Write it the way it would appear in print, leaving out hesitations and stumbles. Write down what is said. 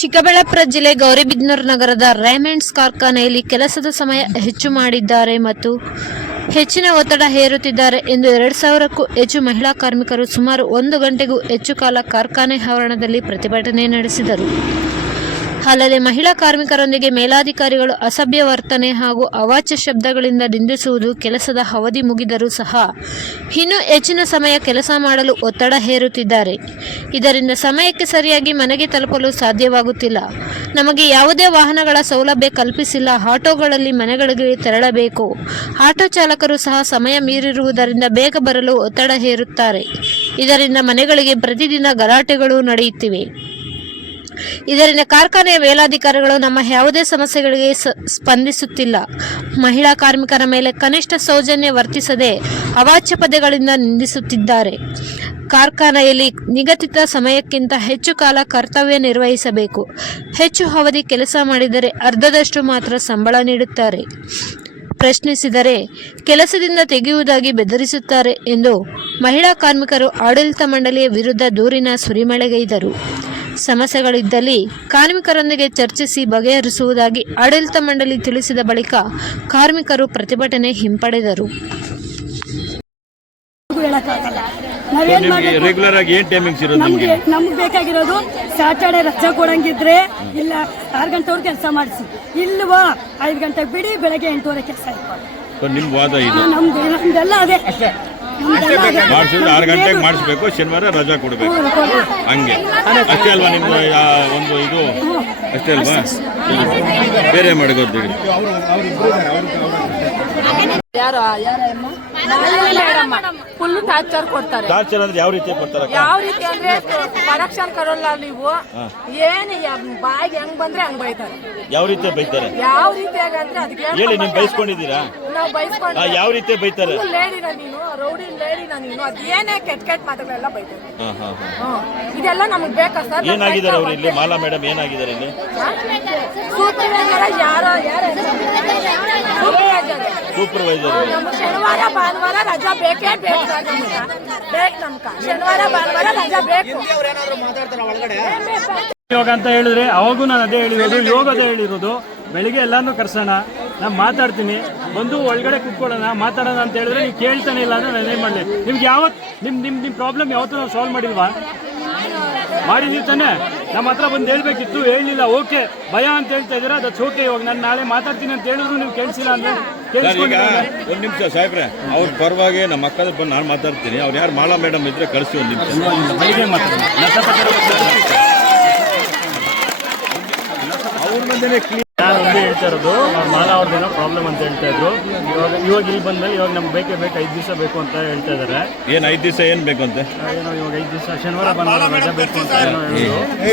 ಚಿಕ್ಕಬಳ್ಳಾಪುರ ಜಿಲ್ಲೆ ಗೌರಿಬಿದನೂರು ನಗರದ ರೇಮಂಡ್ಸ್ ಕಾರ್ಖಾನೆಯಲ್ಲಿ ಕೆಲಸದ ಸಮಯ ಹೆಚ್ಚು ಮಾಡಿದ್ದಾರೆ ಮತ್ತು ಹೆಚ್ಚಿನ ಒತ್ತಡ ಹೇರುತ್ತಿದ್ದಾರೆ ಎಂದು 2000ಕ್ಕೂ ಹೆಚ್ಚು ಮಹಿಳಾ ಕಾರ್ಮಿಕರು ಸುಮಾರು 1 ಗಂಟೆಗೂ ಹೆಚ್ಚು ಕಾಲ ಕಾರ್ಖಾನೆ ಆವರಣದಲ್ಲಿ ಪ್ರತಿಭಟನೆ ನಡೆಸಿದರು. ಅಲ್ಲದೆ ಮಹಿಳಾ ಕಾರ್ಮಿಕರೊಂದಿಗೆ ಮೇಲಾಧಿಕಾರಿಗಳು ಅಸಭ್ಯ ವರ್ತನೆ ಹಾಗೂ ಅವಾಚ್ಯ ಶಬ್ದಗಳಿಂದ ನಿಂದಿಸುವುದು, ಕೆಲಸದ ಅವಧಿ ಮುಗಿದರೂ ಸಹ ಇನ್ನೂ ಹೆಚ್ಚಿನ ಸಮಯ ಕೆಲಸ ಮಾಡಲು ಒತ್ತಡ ಹೇರುತ್ತಿದ್ದಾರೆ. ಇದರಿಂದ ಸಮಯಕ್ಕೆ ಸರಿಯಾಗಿ ಮನೆಗೆ ತಲುಪಲು ಸಾಧ್ಯವಾಗುತ್ತಿಲ್ಲ. ನಮಗೆ ಯಾವುದೇ ವಾಹನಗಳ ಸೌಲಭ್ಯ ಕಲ್ಪಿಸಿಲ್ಲ. ಆಟೋಗಳಲ್ಲಿ ಮನೆಗಳಿಗೆ ತೆರಳಬೇಕು. ಆಟೋ ಚಾಲಕರು ಸಹ ಸಮಯ ಮೀರಿರುವುದರಿಂದ ಬೇಗ ಬರಲು ಒತ್ತಡ ಹೇರುತ್ತಾರೆ. ಇದರಿಂದ ಮನೆಗಳಿಗೆ ಪ್ರತಿದಿನ ಗಲಾಟೆಗಳು ನಡೆಯುತ್ತಿವೆ. ಇದರಿಂದ ಕಾರ್ಖಾನೆಯ ಮೇಲಾಧಿಕಾರಿಗಳು ನಮ್ಮ ಯಾವುದೇ ಸಮಸ್ಯೆಗಳಿಗೆ ಸ್ಪಂದಿಸುತ್ತಿಲ್ಲ. ಮಹಿಳಾ ಕಾರ್ಮಿಕರ ಮೇಲೆ ಕನಿಷ್ಠ ಸೌಜನ್ಯ ವರ್ತಿಸದೆ ಅವಾಚ್ಯ ಪದಗಳಿಂದ ನಿಂದಿಸುತ್ತಿದ್ದಾರೆ. ಕಾರ್ಖಾನೆಯಲ್ಲಿ ನಿಗದಿತ ಸಮಯಕ್ಕಿಂತ ಹೆಚ್ಚು ಕಾಲ ಕರ್ತವ್ಯ ನಿರ್ವಹಿಸಬೇಕು. ಹೆಚ್ಚು ಅವಧಿ ಕೆಲಸ ಮಾಡಿದರೆ ಅರ್ಧದಷ್ಟು ಮಾತ್ರ ಸಂಬಳ ನೀಡುತ್ತಾರೆ. ಪ್ರಶ್ನಿಸಿದರೆ ಕೆಲಸದಿಂದ ತೆಗೆಯುವುದಾಗಿ ಬೆದರಿಸುತ್ತಾರೆ ಎಂದು ಮಹಿಳಾ ಕಾರ್ಮಿಕರು ಆಡಳಿತ ಮಂಡಳಿಯ ವಿರುದ್ಧ ದೂರಿನ ಸುರಿಮಳೆಗೈದರು. ಸಮಸ್ಯೆಗಳಿದ್ದಲ್ಲಿ ಕಾರ್ಮಿಕರೊಂದಿಗೆ ಚರ್ಚಿಸಿ ಬಗೆಹರಿಸುವುದಾಗಿ ಆಡಳಿತ ಮಂಡಳಿ ತಿಳಿಸಿದ ಬಳಿಕ ಕಾರ್ಮಿಕರು ಪ್ರತಿಭಟನೆ ಹಿಂಪಡೆದರು. ನಮ್ಗೆ ಬೇಕಾಗಿರೋದು ಸ್ಯಾಟರ್ಡೆ ರಜೆ ಕೊಡಂಗಿದ್ರೆ ಇಲ್ಲ 6 ಗಂಟೆವರೆಗೆ ಕೆಲಸ ಮಾಡಿಸಿ, ಇಲ್ವಾ 5 ಗಂಟೆಗೆ ಬಿಡಿ, ಬೆಳಗ್ಗೆ 8:30 ಕೆಲಸ ನಮ್ದೆಲ್ಲ ಅದೇ. ಮಾಡಿಸಿದ್ರೆ 6 ಗಂಟೆಗೆ ಮಾಡಿಸ್ಬೇಕು, ಶನಿವಾರ ರಜಾ ಕೊಡಬೇಕು, ಹಂಗೆ ಅಷ್ಟೇ ಅಲ್ವಾ ನಿಮ್ದು ಒಂದು ಇದು? ಅಷ್ಟೇ ಅಲ್ವಾ? ಬೇರೆ ಮಾಡಿಗೋದು ಫುಲ್ ಟಾರ್ಚರ್ ಕೊಡ್ತಾರೆ. ಟಾರ್ಚರ್ ಅಂದ್ರೆ ಯಾವ ರೀತಿ ಕೊಡ್ತಾರೆ? ಯಾವ ರೀತಿ ಅಂದ್ರೆ ಪ್ರೊಡಕ್ಷನ್ ಕರೋಲ್ಲ ನೀವು ಏನು ಬಾಯಿಗೆ ಹೆಂಗ್ ಬಂದ್ರೆ ಹಂಗ್ ಬೈತಾರೆ. ಯಾವ ರೀತಿ ಬೈತಾರೆ? ಯಾವ ರೀತಿಯಾಗಿ ಅಂದ್ರೆ ಅದಕ್ಕೆ ಹೇಳಿ, ನೀವು ಬೈಸ್ಕೊಂಡಿದ್ದೀರಾ? ನಾವು ಬೈಸ್ಕೊಂಡು ಯಾವ ರೀತಿ ಬೈತಾರೆ? ಲೇಡಿನ ನೀನು, ರೌಡಿ ಲೇಡಿನ ನೀನು, ಅದೇನೇ ಕೆಟ್ಟ ಮಾತುಗಳೆಲ್ಲ ಬೈತಾರೆ. ಇದೆಲ್ಲ ನಮಗ್ ಬೇಕಾ ಸರ್? ಏನಾಗಿದ್ದಾರೆ ಅವ್ರು ಇಲ್ಲಿ? ಮಾಲಾ ಮೇಡಮ್ ಏನಾಗಿದ್ದಾರೆ ಇಲ್ಲಿ? ಸೂಪರ್ವೈಸರ್ ಯಾರೋ ಸೂಪರ್ವೈಸರ್. ಶನಿವಾರ ಭಾನುವಾರ ರಜಾ ಬೇಕೇ ಬೇಕು ನಮ್ಕ. ಶನಿವಾರ ಭಾನುವಾರ ರಜಾ ಬೇಕು. ಯೋಗ ಅಂತ ಹೇಳಿದ್ರೆ ಅವಾಗೂ ನಾನು ಅದೇ ಹೇಳಿರೋದು, ಯೋಗದ ಹೇಳಿರೋದು. ಬೆಳಿಗ್ಗೆ ಎಲ್ಲಾನು ಕರ್ಸೋಣ, ನಾನು ಮಾತಾಡ್ತೀನಿ, ಬಂದು ಒಳಗಡೆ ಕುತ್ಕೊಳ್ಳೋಣ, ಮಾತಾಡೋಣ ಅಂತ ಹೇಳಿದ್ರೆ ನೀವು ಕೇಳ್ತಾನೆ ಇಲ್ಲ ಅಂದ್ರೆ ನಾನು ಏನ್ ಮಾಡಲಿ? ನಿಮ್ಗೆ ನಿಮ್ ಪ್ರಾಬ್ಲಮ್ ಯಾವತ್ತೂ ನಾವು ಸಾಲ್ವ್ ಮಾಡಿಲ್ವಾ? ಮಾಡಿದೀವಿ ತಾನೆ? ನಮ್ಮ ಹತ್ರ ಬಂದು ಹೇಳ್ಬೇಕಿತ್ತು, ಹೇಳಿಲ್ಲ. ಓಕೆ, ಭಯ ಅಂತ ಹೇಳ್ತಾ ಇದ್ದೀರಾ, ದಟ್ಸ್ ಓಕೆ. ಇವಾಗ ನಾನು ನಾಳೆ ಮಾತಾಡ್ತೀನಿ ಅಂತ ಹೇಳಿದ್ರು ನೀವು ಕೇಳಿಸಿಲ್ಲ ಅಂದ್ರೆ ಒಂದು ನಿಮಿಷ ಸಾಹೇಬ್ರೆ, ಅವ್ರ ಪರವಾಗಿ ನಮ್ಮ ಮಕ್ಕಳ ಬಂದು ನಾನು ಮಾತಾಡ್ತೀನಿ. ಅವ್ರು ಯಾರು ಮಾಲಾ ಮೇಡಮ್ ಇದ್ರೆ ಕಳಿಸಿ ಒಂದು ನಿಮಿಷ. ಬೆಳಿಗ್ಗೆ ಮಾತಾಡ್ತೀನಿ. ಅವ್ರ ಮುಂದೆನೇ ಕ್ಲೀನ್. ನಾನು ಒಂದೇ ಹೇಳ್ತಾ ಇರೋದು, ಮಾಲಾ ಅವ್ರದ್ದೇನೋ ಪ್ರಾಬ್ಲಮ್ ಅಂತ ಹೇಳ್ತಾ ಇದ್ರು. ಇವಾಗ ಇಲ್ಲಿ ಬಂದ್ಮೇಲೆ ಇವಾಗ ನಮ್ಗೆ ಬೇಕೇ ಬೇಕು, 5 ದಿವಸ ಬೇಕು ಅಂತ ಹೇಳ್ತಾ ಇದ್ದಾರೆ. ಏನು 5 ದಿವಸ ಏನು ಬೇಕು ಅಂತ? ಏನೋ ಇವಾಗ 5 ದಿವಸ ಶನಿವಾರ ಭಾನುವಾರ ರಜೆ ಬೇಕು ಅಂತ ಏನೋ ಹೇಳೋದು.